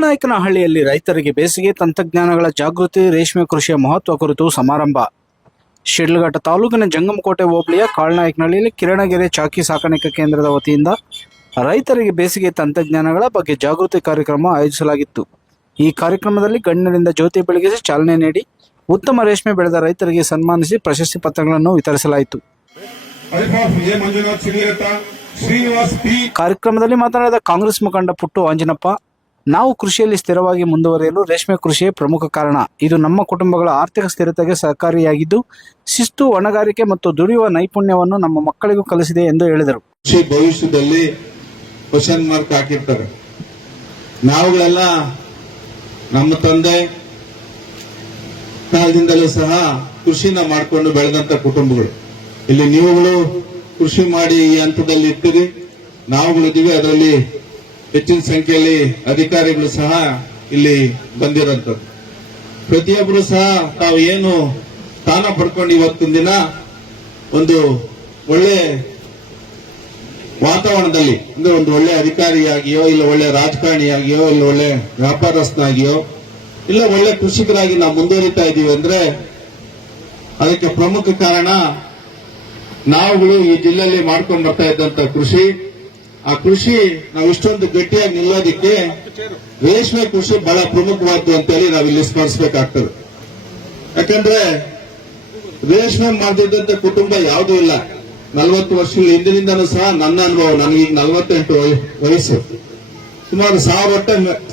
ಕಾಳ್ನಾಯಕನಹಳ್ಳಿಯಲ್ಲಿ ರೈತರಿಗೆ ಬೇಸಿಗೆ ತಂತ್ರಜ್ಞಾನಗಳ ಜಾಗೃತಿ, ರೇಷ್ಮೆ ಕೃಷಿಯ ಮಹತ್ವ ಕುರಿತು ಸಮಾರಂಭ. ಶಿಡ್ಲಘಟ್ಟ ತಾಲೂಕಿನ ಜಂಗಮಕೋಟೆ ಹೋಬಳಿಯ ಕಾಳ್ನಾಯಕನಹಳ್ಳಿಯಲ್ಲಿ ಕಿರಣಗೆರೆ ಚಾಕಿ ಸಾಕಾಣಿಕಾ ಕೇಂದ್ರದ ವತಿಯಿಂದ ರೈತರಿಗೆ ಬೇಸಿಗೆ ತಂತ್ರಜ್ಞಾನಗಳ ಬಗ್ಗೆ ಜಾಗೃತಿ ಕಾರ್ಯಕ್ರಮ ಆಯೋಜಿಸಲಾಗಿತ್ತು. ಈ ಕಾರ್ಯಕ್ರಮದಲ್ಲಿ ಗಣ್ಯರಿಂದ ಜ್ಯೋತಿ ಬೆಳಗಿಸಿ ಚಾಲನೆ ನೀಡಿ, ಉತ್ತಮ ರೇಷ್ಮೆ ಬೆಳೆದ ರೈತರಿಗೆ ಸನ್ಮಾನಿಸಿ ಪ್ರಶಸ್ತಿ ಪತ್ರಗಳನ್ನು ವಿತರಿಸಲಾಯಿತು. ಕಾರ್ಯಕ್ರಮದಲ್ಲಿ ಮಾತನಾಡಿದ ಕಾಂಗ್ರೆಸ್ ಮುಖಂಡ ಪುಟ್ಟು ಆಂಜನಪ್ಪ ನಾವು ಕೃಷಿಯಲ್ಲಿ ಸ್ಥಿರವಾಗಿ ಮುಂದುವರಿಯಲು ರೇಷ್ಮೆ ಕೃಷಿಯೇ ಪ್ರಮುಖ ಕಾರಣ. ಇದು ನಮ್ಮ ಕುಟುಂಬಗಳ ಆರ್ಥಿಕ ಸ್ಥಿರತೆಗೆ ಸಹಕಾರಿಯಾಗಿದ್ದು, ಶಿಸ್ತು ಹೊಣೆಗಾರಿಕೆ ಮತ್ತು ದುಡಿಯುವ ನೈಪುಣ್ಯವನ್ನು ನಮ್ಮ ಮಕ್ಕಳಿಗೂ ಕಲಿಸಿದೆ ಎಂದು ಹೇಳಿದರು. ಕೃಷಿ ಭವಿಷ್ಯದಲ್ಲಿ ಕ್ವಶನ್ ಮಾರ್ಕ್ ಹಾಕಿರ್ತಾರೆ. ನಾವುಗಳೆಲ್ಲ ನಮ್ಮ ತಂದೆ ಕಾಲದಿಂದಲೂ ಸಹ ಕೃಷಿನ ಮಾಡಿಕೊಂಡು ಬೆಳೆದಂತ ಕುಟುಂಬಗಳು. ಇಲ್ಲಿ ನೀವುಗಳು ಕೃಷಿ ಮಾಡಿ ಈ ಹಂತದಲ್ಲಿ ಇರ್ತೀರಿ ನಾವುಗಳಿದ್ದೀವಿ ಅದರಲ್ಲಿ ಹೆಚ್ಚಿನ ಸಂಖ್ಯೆಯಲ್ಲಿ ಅಧಿಕಾರಿಗಳು ಸಹ ಇಲ್ಲಿ ಬಂದಿರೋಂಥದ್ದು ಪ್ರತಿಯೊಬ್ಬರು ಸಹ ತಾವು ಏನು ಸ್ಥಾನ ಪಡ್ಕೊಂಡು ಇವತ್ತಿನ ದಿನ ಒಂದು ಒಳ್ಳೆ ವಾತಾವರಣದಲ್ಲಿ, ಅಂದ್ರೆ ಒಂದು ಒಳ್ಳೆ ಅಧಿಕಾರಿಯಾಗಿಯೋ, ಇಲ್ಲ ಒಳ್ಳೆ ರಾಜಕಾರಣಿಯಾಗಿಯೋ, ಇಲ್ಲ ಒಳ್ಳೆ ವ್ಯಾಪಾರಸ್ಥನಾಗಿಯೋ, ಇಲ್ಲ ಒಳ್ಳೆ ಕೃಷಿಕರಾಗಿ ನಾವು ಮುಂದುವರಿತಾ ಇದ್ದೀವಿ ಅಂದ್ರೆ ಅದಕ್ಕೆ ಪ್ರಮುಖ ಕಾರಣ, ನಾವುಗಳು ಈ ಜಿಲ್ಲೆಯಲ್ಲಿ ಮಾಡ್ಕೊಂಡು ಬರ್ತಾ ಇದ್ದಂತ ಕೃಷಿ ಆ ಕೃಷಿ ನಾವು ಇಷ್ಟೊಂದು ಗಟ್ಟಿಯಾಗಿ ನಿಲ್ಲೋದಿಕ್ಕೆ ರೇಷ್ಮೆ ಕೃಷಿ ಬಹಳ ಪ್ರಮುಖವಾದ್ದು ಅಂತೇಳಿ ನಾವು ಇಲ್ಲಿ ಸ್ಮರಿಸಬೇಕಾಗ್ತದೆ. ಯಾಕಂದ್ರೆ ರೇಷ್ಮೆ ಮಾಡಿದಂತ ಕುಟುಂಬ ಯಾವುದೂ ಇಲ್ಲ. ನಲವತ್ತು ವರ್ಷಗಳ ಹಿಂದಿನಿಂದನೂ ಸಹ ನನ್ನ ಅನುಭವ, ನನಗೀಗ ನಲವತ್ತೆಂಟು ವಯ- ವಯಸ್ಸು. ಸುಮಾರು ಸಾವಿರ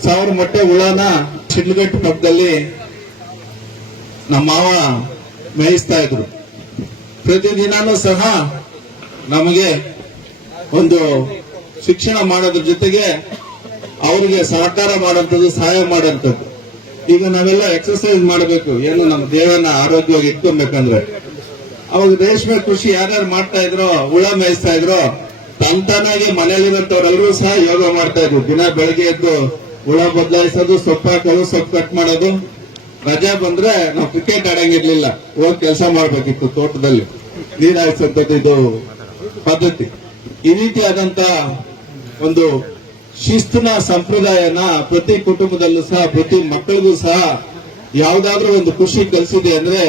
ಸಾವಿರ ಮೊಟ್ಟೆ ಹುಳನ ಶಿಡ್ಲಘಟ್ಟ ಪಕ್ಕದಲ್ಲಿ ನಮ್ಮ ಮಾವ ಮೇಯಿಸ್ತಾ ಇದ್ರು. ಪ್ರತಿದಿನಾನೂ ಸಹ ನಮಗೆ ಒಂದು ಶಿಕ್ಷಣ ಮಾಡೋದ್ರ ಜೊತೆಗೆ ಅವರಿಗೆ ಸಹಕಾರ ಮಾಡೋಂಥದ್ದು ಸಹಾಯ ಮಾಡೋಂಥದ್ದು ಈಗ ನಾವೆಲ್ಲ ಎಕ್ಸರ್ಸೈಸ್ ಮಾಡಬೇಕು. ಏನು ನಮ್ಮ ದೇಹನ ಆರೋಗ್ಯವಾಗಿ ಇಟ್ಕೊಬೇಕಂದ್ರೆ. ಅವಾಗ ರೇಷ್ಮೆ ಕೃಷಿ ಯಾರ್ಯಾರು ಮಾಡ್ತಾ ಇದ್ರೋ, ಹುಳ ಮೇಯಿಸ್ತಾ ಇದ್ರೋ ತಮ್ ತಾನಾಗೆ ಮನೆಯಲ್ಲಿರೋಂಥವ್ರೆಲ್ಲರೂ ಸಹ ಯೋಗ ಮಾಡ್ತಾ ಇದ್ರು ದಿನ ಬೆಳಗ್ಗೆ ಎದ್ದು ಹುಳ ಬದಲಾಯಿಸೋದು, ಸೊಪ್ಪು ಹಾಕೋದು, ಸೊಪ್ಪು ಕಟ್ ಮಾಡೋದು. ರಜಾ ಬಂದ್ರೆ ನಾವು ಕ್ರಿಕೆಟ್ ಆಡಂಗಿರ್ಲಿಲ್ಲ. ಹೋಗಿ ಕೆಲಸ ಮಾಡ್ಬೇಕಿತ್ತು ತೋಟದಲ್ಲಿ. ನೀರ್ ಹಾಯಿಸೋಂಥದ್ದು ಇದು ಪದ್ಧತಿ. ಈ ರೀತಿಯಾದಂತ ಒಂದು ಶಿಸ್ತಿನ ಸಂಪ್ರದಾಯನ ಪ್ರತಿ ಕುಟುಂಬದಲ್ಲೂ ಸಹ, ಪ್ರತಿ ಮಕ್ಕಳಿಗೂ ಸಹ ಯಾವ್ದಾದ್ರೂ ಒಂದು ಖುಷಿ ಕಲಿಸಿದೆ ಅಂದ್ರೆ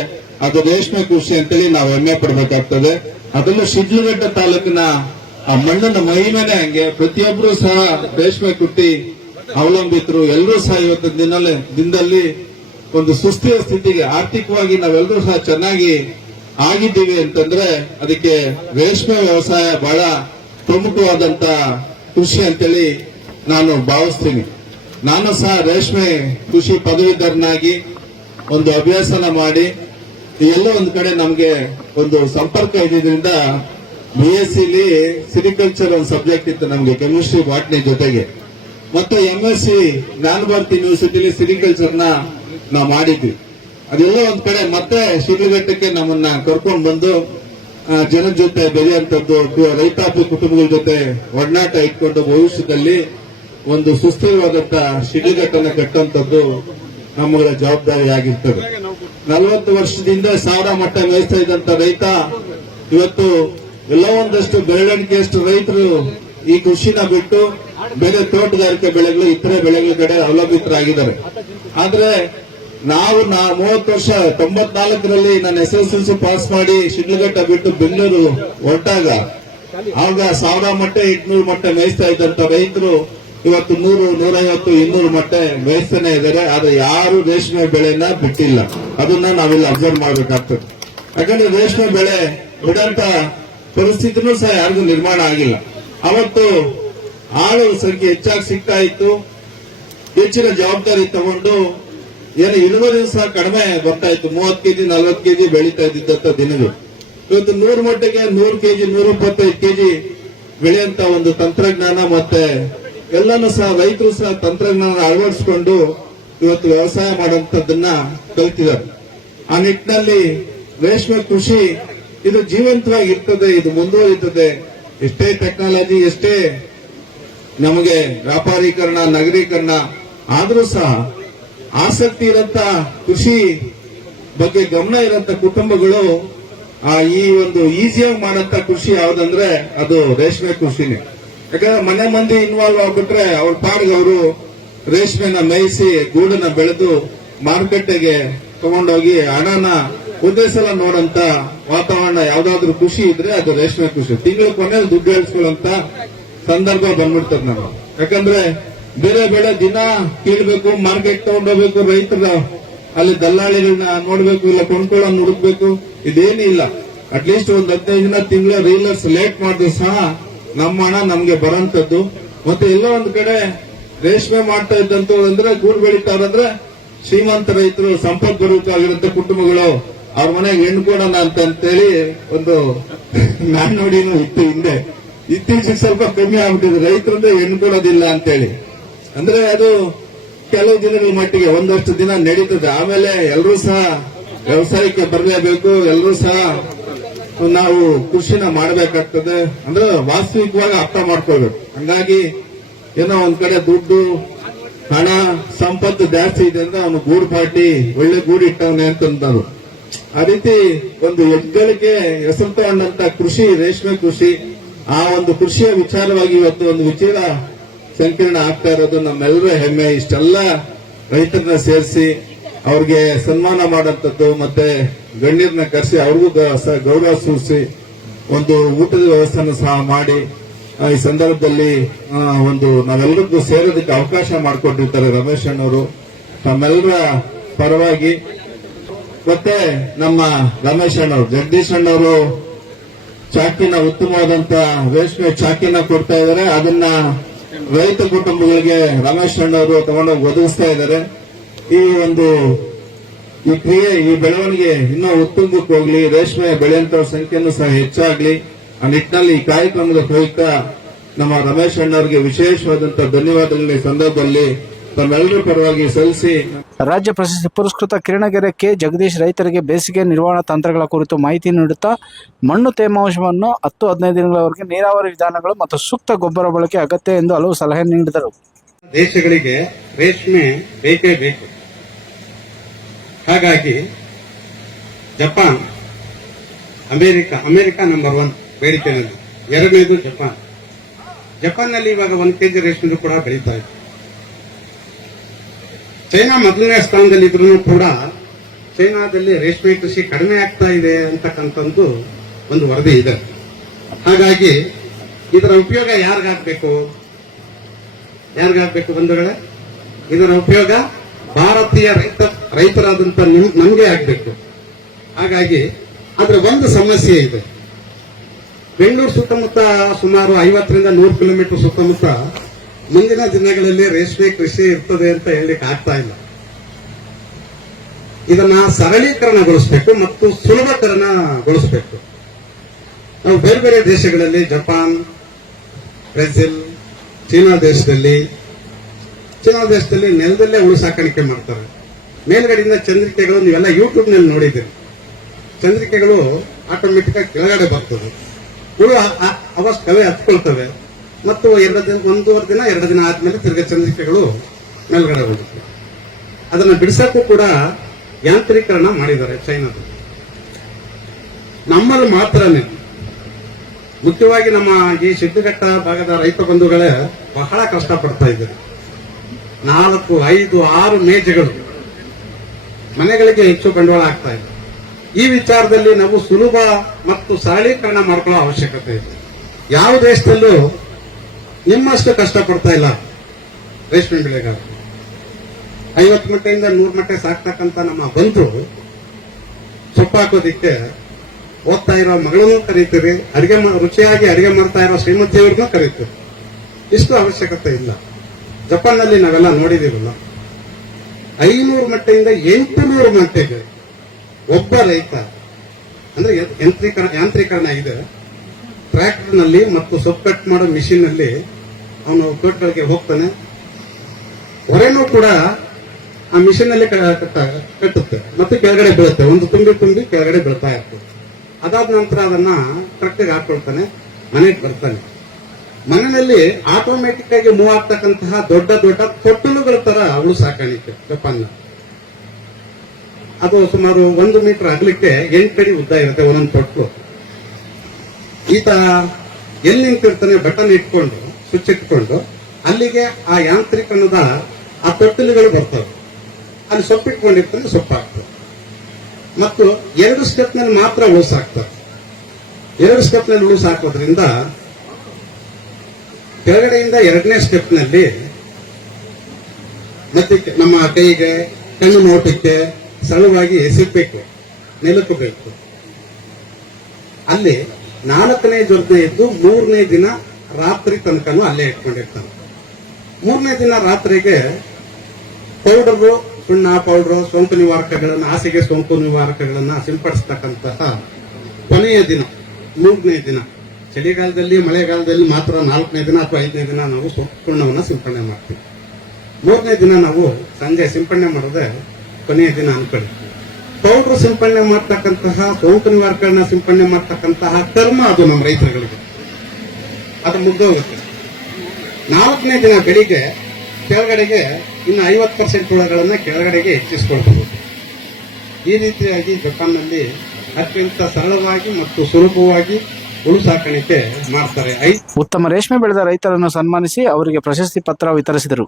ಅದು ರೇಷ್ಮೆ ಕೃಷಿ ಅಂತೇಳಿ ನಾವು ಹೆಮ್ಮೆ ಪಡ್ಬೇಕಾಗ್ತದೆ. ಅದನ್ನು ಶಿಡ್ಲಘಟ್ಟ ತಾಲೂಕಿನ ಆ ಮಣ್ಣಿನ ಮಹಿಮೆನೆ ಹಂಗೆ ಪ್ರತಿಯೊಬ್ಬರು ಸಹ ರೇಷ್ಮೆ ಕುಟ್ಟಿ ಅವಲಂಬಿತರು ಎಲ್ಲರೂ ಸಹ ಇವತ್ತಿನ ದಿನಲ್ಲೇ ದಿನದಲ್ಲಿ ಒಂದು ಸುಸ್ಥಿರ ಸ್ಥಿತಿಗೆ ಆರ್ಥಿಕವಾಗಿ ನಾವೆಲ್ಲರೂ ಸಹ ಚೆನ್ನಾಗಿ ಆಗಿದ್ದೀವಿ ಅಂತಂದ್ರೆ ಅದಕ್ಕೆ ರೇಷ್ಮೆ ವ್ಯವಸಾಯ ಬಹಳ ಪ್ರಮುಖವಾದಂತ ಕೃಷಿ ಅಂತೇಳಿ ನಾನು ಭಾವಿಸ್ತೀನಿ. ನಾನು ಸಹ ರೇಷ್ಮೆ ಕೃಷಿ ಪದವೀಧರನಾಗಿ ಒಂದು ಅಭ್ಯಾಸನ ಮಾಡಿ, ಎಲ್ಲೋ ಒಂದು ಕಡೆ ನಮಗೆ ಒಂದು ಸಂಪರ್ಕ ಇದ್ದಿದ್ರಿಂದ ಬಿ ಎಸ್ ಸಿಲಿ ಸಿರಿಕಲ್ಚರ್ ಒಂದು ಸಬ್ಜೆಕ್ಟ್ ಇತ್ತು ನಮಗೆ, ಕೆಮಿಸ್ಟ್ರಿ ಬಾಟ್ನಿ ಜೊತೆಗೆ. ಮತ್ತೆ ಎಂ ಎಸ್ ಸಿ ಜ್ಞಾನಭಾರತಿ ಯೂನಿವರ್ಸಿಟಿಲಿ ಸಿರಿಕಲ್ಚರ್ನ ನಾವು ಮಾಡಿದ್ವಿ. ಅದೆಲ್ಲೋ ಒಂದು ಕಡೆ ಮತ್ತೆ ಶಿಡ್ಲಘಟ್ಟಕ್ಕೆ ನಮ್ಮನ್ನ ಕರ್ಕೊಂಡು ಬಂದು ಜನರ ಜೊತೆ ಬೆರೆಯಂತದ್ದು ರೈತಾಪಿ ಕುಟುಂಬಗಳ ಜೊತೆ ಒಡನಾಟ ಇಟ್ಕೊಂಡು ಭವಿಷ್ಯದಲ್ಲಿ ಒಂದು ಸುಸ್ಥಿರವಾದಂತ ಶಿಡಿಗಟ್ಟನ್ನು ಕಟ್ಟುವಂಥದ್ದು ನಮ್ಮಗಳ ಜವಾಬ್ದಾರಿ ಆಗಿರ್ತದೆ ನಲವತ್ತು ವರ್ಷದಿಂದ ಸಾವಿರ ಮಟ್ಟ ಮೇಯಿಸ್ತಾ ಇದ್ದಂತ ರೈತ ಇವತ್ತು ಎಲ್ಲ ಒಂದಷ್ಟು ಬೆರಳಿಕೆಯಷ್ಟು ರೈತರು ಈ ಕೃಷಿನ ಬಿಟ್ಟು ಬೇರೆ ತೋಟಗಾರಿಕೆ ಬೆಳೆಗಳು ಇತರೆ ಬೆಳೆಗಳ ಕಡೆ ಅವಲಂಬಿತರಾಗಿದ್ದಾರೆ. ಆದ್ರೆ ನಾವು ನಾ ಮೂವತ್ತು ವರ್ಷ, ತೊಂಬತ್ನಾಲ್ಕರಲ್ಲಿ ನನ್ನ S S L C pass ಮಾಡಿ ಶಿಡ್ಲಘಟ್ಟ ಬಿಟ್ಟು ಬೆಂಗಳೂರು ಹೊರಟಾಗ ಆಗ ಸಾವಿರ ಮಟ್ಟೆ ಇನ್ನೂರು ಮಟ್ಟೆ ಮೇಯಿಸ್ತಾ ಇದ್ದಂತ ರೈತರು ಇವತ್ತು ನೂರು, ನೂರೈವತ್ತು, ಇನ್ನೂರು ಮಟ್ಟೆ ಮೇಯಿಸ್ತಾನೆ ಇದ್ದಾರೆ. ಆದ್ರೆ ಯಾರು ರೇಷ್ಮೆ ಬೆಳೆನ ಬಿಟ್ಟಿಲ್ಲ. ಅದನ್ನ ನಾವಿಲ್ಲಿ ಅಬ್ಸರ್ವ್ ಮಾಡಬೇಕಾಗ್ತದೆ. ಯಾಕಂದ್ರೆ ರೇಷ್ಮೆ ಬೆಳೆ ಬಿಡಂತ ಪರಿಸ್ಥಿತಿನೂ ಸಹ ಯಾರಿಗೂ ನಿರ್ಮಾಣ ಆಗಿಲ್ಲ. ಅವತ್ತು ಆಳು ಸಂಖ್ಯೆ ಹೆಚ್ಚಾಗಿ ಸಿಗ್ತಾ ಇತ್ತು. ಹೆಚ್ಚಿನ ಜವಾಬ್ದಾರಿ ತಗೊಂಡು ಏನು, ಇಳುವರಿ ಸಹ ಕಡಿಮೆ ಬರ್ತಾ ಇತ್ತು ಮೂವತ್ ಕೆಜಿ ನಲ್ವತ್ ಕೆಜಿ ಬೆಳೀತಾ ಇದ್ದಿದ್ದಂತ ದಿನಗಳು. ಇವತ್ತು ನೂರ್ ಮಟ್ಟಿಗೆ ನೂರ್ ಕೆಜಿ ನೂರ ಇಪ್ಪತ್ತೈದು ಕೆಜಿ ಬೆಳೆಯಂತ ಒಂದು ತಂತ್ರಜ್ಞಾನ ಮತ್ತೆ ಎಲ್ಲಾನು ಸಹ ರೈತರು ಸಹ ತಂತ್ರಜ್ಞಾನ ಅಳವಡಿಸಿಕೊಂಡು ಇವತ್ತು ವ್ಯವಸಾಯ ಮಾಡುವಂತದನ್ನ ಕಲಿತಿದ್ದಾರೆ. ಆ ನಿಟ್ಟಿನಲ್ಲಿ ರೇಷ್ಮೆ ಕೃಷಿ ಇದು ಜೀವಂತವಾಗಿ ಇರ್ತದೆ, ಇದು ಮುಂದುವರಿತದೆ. ಎಷ್ಟೇ ಟೆಕ್ನಾಲಜಿ ಎಷ್ಟೇ ನಮಗೆ ವ್ಯಾಪಾರೀಕರಣ, ನಗರೀಕರಣ ಆದರೂ ಸಹ ಆಸಕ್ತಿ ಇರಂತ ಕೃಷಿ ಬಗ್ಗೆ ಗಮನ ಇರಂತ ಕುಟುಂಬಗಳು ಆ ಈ ಒಂದು ಈಸಿಯಾಗಿ ಮಾಡಂತ ಕೃಷಿ ಯಾವ್ದಂದ್ರೆ ಅದು ರೇಷ್ಮೆ ಕೃಷಿನೇ. ಯಾಕಂದ್ರೆ ಮನೆ ಮಂದಿ ಇನ್ವಾಲ್ವ್ ಆಗ್ಬಿಟ್ರೆ ಅವ್ರ ಪಾಡಿಗೆ ಅವರು ರೇಷ್ಮೆನ ಮೇಯಿಸಿ ಗೂಡನ್ನ ಬೆಳೆದು ಮಾರುಕಟ್ಟೆಗೆ ತಗೊಂಡೋಗಿ ಹಣನ ಒಂದೇ ನೋಡಂತ ವಾತಾವರಣ ಯಾವ್ದಾದ್ರು ಖುಷಿ ಇದ್ರೆ ಅದು ರೇಷ್ಮೆ ಕೃಷಿ. ತಿಂಗಳ ಕೊನೆಯಲ್ಲಿ ದುಡ್ಡು ಹೇಳಿಸ್ಕೊಳ್ಳಂತ ಸಂದರ್ಭ ಬಂದ್ಬಿಡ್ತದೆ ನಾವು ಯಾಕಂದ್ರೆ ಬೇರೆ ಬೇರೆ ದಿನ ಕೀಳ್ಬೇಕು, ಮಾರ್ಕೆಟ್ ತಗೊಂಡೋಗ್ಬೇಕು, ರೈತರ ಅಲ್ಲಿ ದಲ್ಲಾಳಿಗಳನ್ನ ನೋಡ್ಬೇಕು, ಇಲ್ಲ ಕೊಂಡ್ಕೊಳ್ಳೋ ಹುಡುಕ್ಬೇಕು ಇದೇನಿಲ್ಲ ಅಟ್ಲೀಸ್ಟ್ ಒಂದ್ ಹದಿನೈದು ದಿನ ತಿಂಗಳ ರೀಲರ್ಸ್ ಲೇಟ್ ಮಾಡಿದ್ರು ಸಹ ನಮ್ಮ ಹಣ ನಮ್ಗೆ ಬರೋಂಥದ್ದು. ಮತ್ತೆ ಎಲ್ಲೋ ಒಂದ್ ಕಡೆ ರೇಷ್ಮೆ ಮಾಡ್ತಾ ಇದ್ದಂತ ಅಂದ್ರೆ ಗೂಡು ಬೆಳಿತಾರಂದ್ರೆ ಶ್ರೀಮಂತ ರೈತರು ಸಂಪತ್ ಬರುವಂತ ಕುಟುಂಬಗಳು ಅವ್ರ ಮನೆಗೆ ಹೆಣ್ಣು ಕೊಡೋಣ ಅಂತೇಳಿ ಒಂದು ನಾಣ್ಣುಡಿನೂ ಇತ್ತು ಹಿಂದೆ. ಇತ್ತೀಚೆಗೆ ಸ್ವಲ್ಪ ಕಮ್ಮಿ ಆಗ್ಬಿಟ್ಟಿದೆ. ರೈತರಂದ್ರೆ ಹೆಣ್ಣು ಕೊಡೋದಿಲ್ಲ ಅಂತೇಳಿ. ಅಂದ್ರೆ ಅದು ಕೆಲವು ದಿನಗಳ ಮಟ್ಟಿಗೆ, ಒಂದಷ್ಟು ದಿನ ನಡೀತದೆ. ಆಮೇಲೆ ಎಲ್ಲರೂ ಸಹ ವ್ಯವಸಾಯಕ್ಕೆ ಬರಲೇಬೇಕು ಎಲ್ಲರೂ ಸಹ ನಾವು ಕೃಷಿನ ಮಾಡಬೇಕಾಗ್ತದೆ. ಅಂದ್ರೆ ವಾಸ್ತವಿಕವಾಗಿ ಅರ್ಥ ಮಾಡ್ಕೊಳ್ಬೇಕು. ಹಂಗಾಗಿ ಏನೋ ಒಂದ್ ಕಡೆ ದುಡ್ಡು, ಹಣ, ಸಂಪತ್ತು ಜಾಸ್ತಿ ಇದೆ ಅಂದ್ರೆ ಅವನು ಗೂಡು ಪಾಟಿ ಒಳ್ಳೆ ಗೂಡು ಇಟ್ಟವನೆ ಅಂತಂದರು ಆ ರೀತಿ ಒಂದು ಹೆಗ್ಗಳಿಕೆ ಹೆಸರು ತಗೊಂಡಂತ ಕೃಷಿ, ರೇಷ್ಮೆ ಕೃಷಿ, ಆ ಒಂದು ಕೃಷಿಯ ವಿಚಾರವಾಗಿ ಇವತ್ತು ಒಂದು ವಿಚಾರ ಸಂಕೀರ್ಣ ಆಗ್ತಾ ಇರೋದು ನಮ್ಮೆಲ್ಲರೂ ಹೆಮ್ಮೆ. ಇಷ್ಟೆಲ್ಲ ರೈತರನ್ನ ಸೇರಿಸಿ ಅವ್ರಿಗೆ ಸನ್ಮಾನ ಮಾಡಂತದ್ದು ಮತ್ತೆ ಗಣ್ಯರನ್ನ ಕರೆಸಿ ಅವ್ರಿಗೂ ಗೌರವ ಸೂಚಿಸಿ ಒಂದು ಊಟದ ವ್ಯವಸ್ಥೆಯನ್ನು ಸಹ ಮಾಡಿ ಈ ಸಂದರ್ಭದಲ್ಲಿ ಒಂದು ನಾವೆಲ್ಲರಿಗೂ ಸೇರೋದಕ್ಕೆ ಅವಕಾಶ ಮಾಡಿಕೊಟ್ಟಿರ್ತಾರೆ ರಮೇಶ್ ಅಣ್ಣವರು. ತಮ್ಮೆಲ್ಲರ ಪರವಾಗಿ ಮತ್ತೆ ನಮ್ಮ ರಮೇಶ್ ಅಣ್ಣವರು, ಜಗದೀಶ್ ಅಣ್ಣವರು ಚಾಕಿನ ಉತ್ತಮವಾದಂತ ರೇಷ್ಮೆ ಚಾಕಿನ ಕೊಡ್ತಾ ಇದ್ದಾರೆ. ಅದನ್ನ ರೈತ ಕುಟುಂಬಗಳಿಗೆ ರಮೇಶ್ ಅಣ್ಣವರು ತಗೊಂಡೋಗಿ ಒದಗಿಸ್ತಾ ಇದ್ದಾರೆ. ಈ ಒಂದು ಈ ಕ್ರಿಯೆ, ಈ ಬೆಳವಣಿಗೆ ಇನ್ನೂ ಉತ್ತುಂಗಕ್ಕೆ ಹೋಗ್ಲಿ, ರೇಷ್ಮೆ ಬೆಳೆಯಂತ ಸಂಖ್ಯೆನೂ ಸಹ ಹೆಚ್ಚಾಗ್ಲಿ, ಆ ನಿಟ್ಟಿನಲ್ಲಿ ಈ ಕಾರ್ಯಕ್ರಮದ ಪ್ರಯುಕ್ತ ನಮ್ಮ ರಮೇಶ್ ಅಣ್ಣವರಿಗೆ ವಿಶೇಷವಾದಂತಹ ಧನ್ಯವಾದಗಳ ಸಂದರ್ಭದಲ್ಲಿ ತಮ್ಮೆಲ್ಲರ ಪರವಾಗಿ ಸಲ್ಲಿಸಿ ರಾಜ್ಯ ಪ್ರಶಸ್ತಿ ಪುರಸ್ಕೃತ ಕಿರಣಗೆರೆ ಕೆ. ಜಗದೀಶ್ ರೈತರಿಗೆ ಬೇಸಿಗೆ ನಿರ್ವಹಣಾ ತಂತ್ರಗಳ ಕುರಿತು ಮಾಹಿತಿ ನೀಡುತ್ತಾ ಮಣ್ಣು ತೇಮಾಂಶವನ್ನು ಹತ್ತು ಹದಿನೈದು ದಿನಗಳವರೆಗೆ ನೀರಾವರಿ ವಿಧಾನಗಳು ಮತ್ತು ಸೂಕ್ತ ಗೊಬ್ಬರ ಬಳಕೆ ಅಗತ್ಯ ಎಂದು ಹಲವು ಸಲಹೆ ನೀಡಿದರು. ದೇಶಗಳಿಗೆ ರೇಷ್ಮೆ ಬೇಕೇ ಬೇಕು. ಹಾಗಾಗಿ Japan, America America number one ಬೇಡಿಕೆನಲ್ಲಿ ಎರಡನೇದು ಜಪಾನ್. ಜಪಾನ್ನಲ್ಲಿ ಇವಾಗ ಒಂದು ಕೆಜಿ ರೇಷ್ಮೆ ಕೂಡ ಬೆಳೀತಾ ಇದೆ. ಚೈನಾ ಮೊದಲನೇ ಸ್ಥಾನದಲ್ಲಿ ಇದ್ರೂ ಕೂಡ ಚೈನಾದಲ್ಲಿ ರೇಷ್ಮೆ ಕೃಷಿ ಕಡಿಮೆ ಆಗ್ತಾ ಇದೆ ಅಂತಕ್ಕಂಥದ್ದು ಒಂದು ವರದಿ ಇದೆ. ಹಾಗಾಗಿ ಇದರ ಉಪಯೋಗ ಯಾರಿಗಾಗಬೇಕು? ಯಾರಿಗಾಗಬೇಕು ಬಂಧುಗಳೇ? ಇದರ ಉಪಯೋಗ ಭಾರತೀಯ ರೈತ, ರೈತರಾದಂಥ ನಮಗೆ ಆಗ್ಬೇಕು. ಹಾಗಾಗಿ ಅದರ ಒಂದು ಸಮಸ್ಯೆ ಇದೆ. ಬೆಂಗಳೂರು ಸುತ್ತಮುತ್ತ ಸುಮಾರು ಐವತ್ತರಿಂದ ನೂರು ಕಿಲೋಮೀಟರ್ ಸುತ್ತಮುತ್ತ ಮುಂದಿನ ದಿನಗಳಲ್ಲಿ ರೇಷ್ಮೆ ಕೃಷಿ ಇರ್ತದೆ ಅಂತ ಹೇಳಲಿಕ್ಕೆ ಆಗ್ತಾ ಇಲ್ಲ. ಇದನ್ನ ಸರಳೀಕರಣಗೊಳಿಸಬೇಕು ಮತ್ತು ಸುಲಭಕರಣಗೊಳಿಸಬೇಕು ನಾವು ಬೇರೆ ಬೇರೆ ದೇಶಗಳಲ್ಲಿ, ಜಪಾನ್, ಬ್ರೆಜಿಲ್, ಚೀನಾ ದೇಶದಲ್ಲಿ ಚೀನಾ ದೇಶದಲ್ಲಿ ನೆಲದಲ್ಲೇ ಹುಳು ಸಾಕಾಣಿಕೆ ಮಾಡ್ತಾರೆ. ಮೇಲ್ಗಡೆಯಿಂದ ಚಂದ್ರಿಕೆಗಳು, ನೀವೆಲ್ಲ ಯೂಟ್ಯೂಬ್ನಲ್ಲಿ ನೋಡಿದ್ದೀರಿ. ಚಂದ್ರಿಕೆಗಳು ಆಟೋಮೆಟಿಕ್ ಆಗಿ ಕೆಳಗಡೆ ಬರ್ತದೆ. ಹುಳು ಅವಶ್ಯಕವೇ ಹತ್ಕೊಳ್ತವೆ. ಮತ್ತು ಎರಡು ದಿನ, ಒಂದೂವರೆ ದಿನ, ಎರಡು ದಿನ ಆದ್ಮೇಲೆ ತಿರ್ಗ ಚಂದ್ರಿಕೆಗಳು ಮೇಲ್ಗಡೆ ಹೋಗುತ್ತೆ. ಅದನ್ನ ಬಿಡಿಸಕ್ಕೂ ಕೂಡ ಯಾಂತ್ರೀಕರಣ ಮಾಡಿದ್ದಾರೆ ಚೈನಾದ. ನಮ್ಮಲ್ಲಿ ಮಾತ್ರನೇ. ಮುಖ್ಯವಾಗಿ ನಮ್ಮ ಈ ಸಿದ್ಧಘಟ್ಟ ಭಾಗದ ರೈತ ಬಂಧುಗಳೇ ಬಹಳ ಕಷ್ಟ ಪಡ್ತಾ ಇದ್ದಾರೆ. ನಾಲ್ಕು, ಐದು, ಆರು ಮೇಜಗಳು ಮನೆಗಳಿಗೆ ಹೆಚ್ಚು ಬಂಡವಾಳ ಆಗ್ತಾ ಇದೆ ಈ ವಿಚಾರದಲ್ಲಿ ನಾವು ಸುಲಭ ಮತ್ತು ಸರಳೀಕರಣ ಮಾಡ್ಕೊಳ್ಳೋ ಅವಶ್ಯಕತೆ ಇದೆ. ಯಾವ ದೇಶದಲ್ಲೂ ನಿಮ್ಮಷ್ಟು ಕಷ್ಟಪಡ್ತಾ ಇಲ್ಲ. ರೇಷ್ಮೆ ಬೆಳೆಗಾರರು. ಐವತ್ತು ಮಟ್ಟೆಯಿಂದ ನೂರು ಮಟ್ಟೆ ಸಾಕ್ತಕ್ಕಂತ ನಮ್ಮ ಬಂಧು ಸೊಪ್ಪು ಹಾಕೋದಿಕ್ಕೆ ಓದ್ತಾ ಇರೋ ಮಗಳನ್ನು ಕರೀತೀರಿ. ಅಡಿಗೆ ರುಚಿಯಾಗಿ ಅಡಿಗೆ ಮಾಡ್ತಾ ಇರೋ ಶ್ರೀಮತಿಯವ್ರಿಗೂ ಕರೀತೀರಿ. ಇಷ್ಟು ಅವಶ್ಯಕತೆ ಇಲ್ಲ. ಜಪಾನ್ನಲ್ಲಿ ನಾವೆಲ್ಲ ನೋಡಿದೀವಲ್ಲ ಐನೂರು ಮಟ್ಟೆಯಿಂದ ಎಂಟು ನೂರು ಮಟ್ಟೆಗೆ ಒಬ್ಬ ರೈತ, ಅಂದ್ರೆ ಯಂತ್ರೀಕರಣ ಯಾಂತ್ರೀಕರಣ ಇದೆ. ಟ್ರ್ಯಾಕ್ಟರ್ನಲ್ಲಿ ಮತ್ತು ಸೊಪ್ಪು ಕಟ್ ಮಾಡೋ ಮಿಷಿನ್ನಲ್ಲಿ ಅವನು ಕೋರ್ಟ್ಗಳಿಗೆ ಹೋಗ್ತಾನೆ. ಹೊರೆನೂ ಕೂಡ ಆ ಮಿಷಿನ್ ಅಲ್ಲಿ ಕಟ್ಟುತ್ತೆ. ಮತ್ತೆ ಕೆಳಗಡೆ ಬೀಳುತ್ತೆ. ಒಂದು ತುಂಬಿ ತುಂಬಿ ಕೆಳಗಡೆ ಬೀಳ್ತಾ ಇರ್ತದೆ ಅದಾದ ನಂತರ ಅದನ್ನ ಟ್ರಕ್ಗೆ ಹಾಕೊಳ್ತಾನೆ. ಮನೆಗೆ ಬರ್ತಾನೆ. ಮನೆಯಲ್ಲಿ ಆಟೋಮೆಟಿಕ್ ಆಗಿ ಮೂವ್ ಆಗ್ತಕ್ಕಂತಹ ದೊಡ್ಡ ದೊಡ್ಡ ತೊಟ್ಟಲುಗಳ ತರ ಅವಳು ಸಾಕಾಣಿಕೆ. ಜಪಾನ್ನ. ಅದು ಸುಮಾರು ಒಂದು ಮೀಟರ್ ಆಗ್ಲಿಕ್ಕೆ ಎಂಟು ಅಡಿ ಉದ್ದ ಇರುತ್ತೆ ಒಂದೊಂದು ತೊಟ್ಟು. ಈತ ಎಲ್ಲಿ ನಿಂತಿರ್ತಾನೆ? ಬಟನ್ ಇಟ್ಕೊಂಡು ಸ್ವಿಚ್ ಇಟ್ಕೊಂಡು ಅಲ್ಲಿಗೆ ಆ ಯಾಂತ್ರೀಕರಣದ ಆ ತೊಟ್ಟಿಲುಗಳು ಬರ್ತವೆ. ಅಲ್ಲಿ ಸೊಪ್ಪಿಟ್ಕೊಂಡಿರ್ತಂದ್ರೆ ಸೊಪ್ಪು ಆಗ್ತದೆ ಮತ್ತು ಎರಡು ಸ್ಟೆಪ್ನಲ್ಲಿ ಮಾತ್ರ ಆಗ್ತದೆ ಎರಡು ಸ್ಟೆಪ್ನಲ್ಲಿ ಉಳುಸ್ ಹಾಕೋದ್ರಿಂದ ಕೆಳಗಡೆಯಿಂದ ಎರಡನೇ ಸ್ಟೆಪ್ನಲ್ಲಿ ಮತ್ತೆ ನಮ್ಮ ಕೈಗೆ, ಕಣ್ಣು ನೋಟಕ್ಕೆ ಸರಳವಾಗಿ ಸಿಗ್ಬೇಕು ನಿಲುಕಬೇಕು. ಅಲ್ಲಿ ನಾಲ್ಕನೇ ಜೊತೆ ಇದ್ದು ಮೂರನೇ ದಿನ ರಾತ್ರಿ ತನಕನೂ ಅಲ್ಲೇ ಇಟ್ಕೊಂಡಿರ್ತಾರೆ ಮೂರನೇ ದಿನ ರಾತ್ರಿಗೆ ಪೌಡರು, ಸುಣ್ಣ ಪೌಡರ್ ಸೋಂಕು ನಿವಾರಕಗಳನ್ನು, ಹಾಸಿಗೆ ಸೋಂಕು ನಿವಾರಕಗಳನ್ನು ಸಿಂಪಡಿಸ್ತಕ್ಕಂತಹ ಕೊನೆಯ ದಿನ, ಮೂರನೇ ದಿನ. ಚಳಿಗಾಲದಲ್ಲಿ, ಮಳೆಗಾಲದಲ್ಲಿ ಮಾತ್ರ ನಾಲ್ಕನೇ ದಿನ ಅಥವಾ ಐದನೇ ದಿನ ನಾವು ಸುಣ್ಣವನ್ನ ಸಿಂಪಡಣೆ ಮಾಡ್ತೀವಿ. ಮೂರನೇ ದಿನ ನಾವು ಸಂಜೆ ಸಿಂಪಡಣೆ ಮಾಡದೆ ಕೊನೆಯ ದಿನ ಅನ್ಕೊಳ್ಳಿ ಪೌಡರ್ ಸಿಂಪಡಣೆ ಮಾಡ್ತಕ್ಕಂತಹ ಸೋಂಕು ನಿವಾರಕಗಳನ್ನ ಸಿಂಪಡಣೆ ಮಾಡ್ತಕ್ಕಂತಹ ಕರ್ಮ ಅದು ನಮ್ಮ ರೈತರುಗಳಿಗೆ. ಅದು ಮುಗ್ದೋಗುತ್ತೆ ನಾಲ್ಕನೇ ದಿನ ಬೆಳಿಗ್ಗೆ ಕೆಳಗಡೆಗೆ ಇನ್ನು ಐವತ್ತು ಪರ್ಸೆಂಟ್ ಹುಳಗಳನ್ನು ಕೆಳಗಡೆಗೆ ಹೆಚ್ಚಿಸ್ಕೊಳ್ಬಹುದು ಈ ರೀತಿಯಾಗಿ ಜಪಾನ್ನಲ್ಲಿ ಅತ್ಯಂತ ಸರಳವಾಗಿ ಮತ್ತು ಸುಲಭವಾಗಿ ಹುಳು ಸಾಕಾಣಿಕೆ ಮಾಡ್ತಾರೆ. ಉತ್ತಮ ರೇಷ್ಮೆ ಬೆಳೆದ ರೈತರನ್ನು ಸನ್ಮಾನಿಸಿ ಅವರಿಗೆ ಪ್ರಶಸ್ತಿ ಪತ್ರ ವಿತರಿಸಿದರು.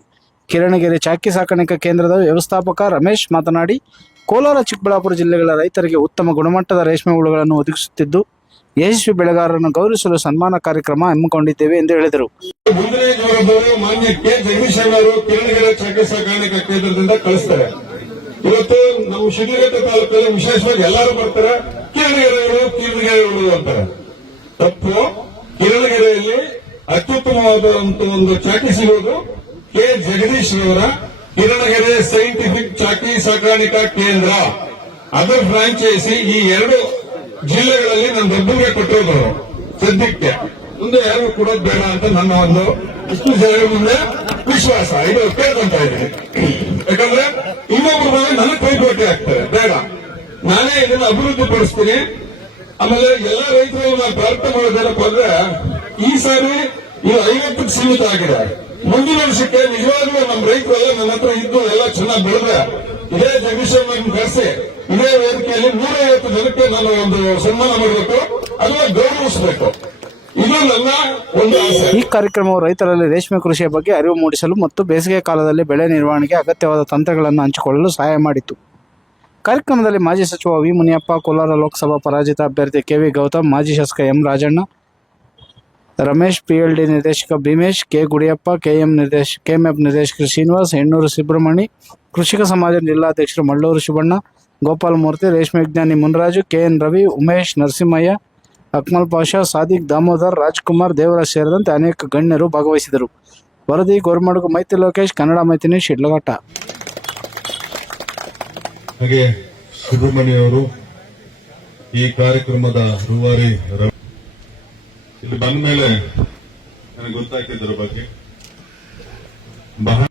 ಕಿರಣಗೆರೆ ಚಾಕಿ ಸಾಕಾಣಿಕಾ ಕೇಂದ್ರದ ವ್ಯವಸ್ಥಾಪಕ ರಮೇಶ್ ಮಾತನಾಡಿ, ಕೋಲಾರ ಚಿಕ್ಕಬಳ್ಳಾಪುರ ಜಿಲ್ಲೆಗಳ ರೈತರಿಗೆ ಉತ್ತಮ ಗುಣಮಟ್ಟದ ರೇಷ್ಮೆ ಹುಳುಗಳನ್ನು ಒದಗಿಸುತ್ತಿದ್ದು ಯಶಸ್ವಿ ಬೆಳೆಗಾರರನ್ನು ಗೌರವಿಸಲು ಸನ್ಮಾನ ಕಾರ್ಯಕ್ರಮ ಹಮ್ಮಿಕೊಂಡಿದ್ದೇವೆ ಎಂದು ಹೇಳಿದರು. ಮಾನ್ಯ ಕೆ. ಜಗದೀಶ್ ಅವರು ಕಿರಣಗೆರೆ ಚಾಕಿ ಸಾಕಾಣಿಕಾ ಕೇಂದ್ರದಿಂದ ಕಳಿಸ್ತಾರೆ. ಇವತ್ತು ನಾವು ಶಿಡ್ಲಘಟ್ಟ ತಾಲೂಕಲ್ಲಿ ವಿಶೇಷವಾಗಿ ಎಲ್ಲರೂ ಬರ್ತಾರೆ. ಕಿರಣಗೆರೆಗಳು ಕಿರಣಗೆರೆಗಳು ಅಂತಾರೆ. ತಪ್ಪು. ಕಿರಣಗೆರೆಯಲ್ಲಿ ಅತ್ಯುತ್ತಮವಾದಂತ ಒಂದು ಚಾಟಿ ಸಿಗೋದು ಕೆ. ಜಗದೀಶ್ ಅವರ ಕಿರಣಗೆರೆ ಸೈಂಟಿಫಿಕ್ ಚಾಟಿ ಸಾಕಾಣಿಕಾ ಕೇಂದ್ರ. ಅದರ ಫ್ರಾಂಚೈಸಿ ಈ ಎರಡು ಜಿಲ್ಲೆಗಳಲ್ಲಿ ನನ್ನ ಒಬ್ಬರಿಗೆ ಕೊಟ್ಟಿರೋದು ಸದ್ಯಕ್ಕೆ. ಮುಂದೆ ಯಾರು ಕೊಡೋದು ಬೇಡ ಅಂತ ನನ್ನ ಒಂದು ಇಷ್ಟು ಜನರ ಮುಂದೆ ವಿಶ್ವಾಸ. ಇದು ಕೇಳ್ಕೊಂತ ಇದ್ದೀನಿ ಯಾಕಂದ್ರೆ ಇನ್ನೊಬ್ರು ಮೇಲೆ ನನಗೆ ಕೈಗೋಟೆ ಆಗ್ತಾರೆ ಬೇಡ. ನಾನೇ ಇದನ್ನ ಅಭಿವೃದ್ಧಿ ಪಡಿಸ್ತೀನಿ. ಆಮೇಲೆ ಎಲ್ಲ ರೈತರು ನಾವು ಪ್ರಾರ್ಥನೆ ಮಾಡೋದೇನಪ್ಪ ಅಂದ್ರೆ, ಈ ಸಾರಿ ಇದು ಐವತ್ತಕ್ಕೆ ಸೀಮಿತ ಆಗಿದೆ. ಮುಂದಿನ ವರ್ಷಕ್ಕೆ ನಿಜವಾಗ್ಲೂ ನಮ್ಮ ರೈತರೆಲ್ಲ ನನ್ನ ಹತ್ರ ಇದ್ದು ಎಲ್ಲ ಚೆನ್ನಾಗಿ ಬೆಳೆದ್ರೆ ಇದೇ ಜಗದೀಶನ್ ಕರೆಸಿ ಇದೇ ವೇದಿಕೆಯಲ್ಲಿ ನೂರೈವತ್ತು ಜನಕ್ಕೆ ನಾನು ಒಂದು ಸನ್ಮಾನ ಮಾಡಬೇಕು. ಅದನ್ನ ಗೌರವಿಸಬೇಕು. ಇದು ಒಂದು ಈ ಕಾರ್ಯಕ್ರಮವು ರೈತರಲ್ಲಿ ರೇಷ್ಮೆ ಕೃಷಿಯ ಬಗ್ಗೆ ಅರಿವು ಮೂಡಿಸಲು ಮತ್ತು ಬೇಸಿಗೆ ಕಾಲದಲ್ಲಿ ಬೆಳೆ ನಿರ್ವಹಣೆಗೆ ಅಗತ್ಯವಾದ ತಂತ್ರಗಳನ್ನು ಹಂಚಿಕೊಳ್ಳಲು ಸಹಾಯ ಮಾಡಿತು. ಕಾರ್ಯಕ್ರಮದಲ್ಲಿ ಮಾಜಿ ಸಚಿವ ವಿ ಮುನಿಯಪ್ಪ, ಕೋಲಾರ ಲೋಕಸಭಾ ಪರಾಜಿತ ಅಭ್ಯರ್ಥಿ ಕೆ ವಿ ಗೌತಮ್, ಮಾಜಿ ಶಾಸಕ ಎಂ ರಾಜಣ್ಣ ರಮೇಶ್ ಪಿಎಲ್ಡಿ ನಿರ್ದೇಶಕ ಭೀಮೇಶ್, ಕೆ ಗುಡಿಯಪ್ಪ ಕೆಎಂ ನಿರ್ದೇಶ ಕೆಎಂಎಫ್ ನಿರ್ದೇಶಕ ಶ್ರೀನಿವಾಸ್, ಹೆಣ್ಣೂರು ಸುಬ್ರಹ್ಮಣಿ ಕೃಷಿಕ ಸಮಾಜದ ಜಿಲ್ಲಾಧ್ಯಕ್ಷರು ಮಳ್ಳೂರು ಶಿವಣ್ಣ ಗೋಪಾಲಮೂರ್ತಿ ರೇಷ್ಮೆ ವಿಜ್ಞಾನಿ ಮುನ್ರಾಜು ಕೆಎನ್ ರವಿ, ಉಮೇಶ್, ನರಸಿಂಹಯ್ಯ, ಅಕ್ಮಲ್ ಪಾಷಾ, ಸಾದಿಕ್ ದಾಮೋದರ್, ರಾಜ್ಕುಮಾರ್, ದೇವರಾಜ್ ಸೇರಿದಂತೆ ಅನೇಕ ಗಣ್ಯರು ಭಾಗವಹಿಸಿದರು. ವರದಿ, ಗೋರ್ಮಡುಗು, ಮೈತ್ರಿ ಲೋಕೇಶ್, ಕನ್ನಡ ಮೈತ್ರಿ ಶಿಡ್ಲಘಟ್ಟ. ಹಾಗೆ ಸುಬ್ರಹ್ಮಣ್ಯ ಅವರು ಈ ಕಾರ್ಯಕ್ರಮದ ರೂವಾರಿ ಇಲ್ಲಿ ಬಂದ ಮೇಲೆ ನನಗೆ ಗೊತ್ತಾಯ್ತು ಬಗ್ಗೆ? ಬಹಳ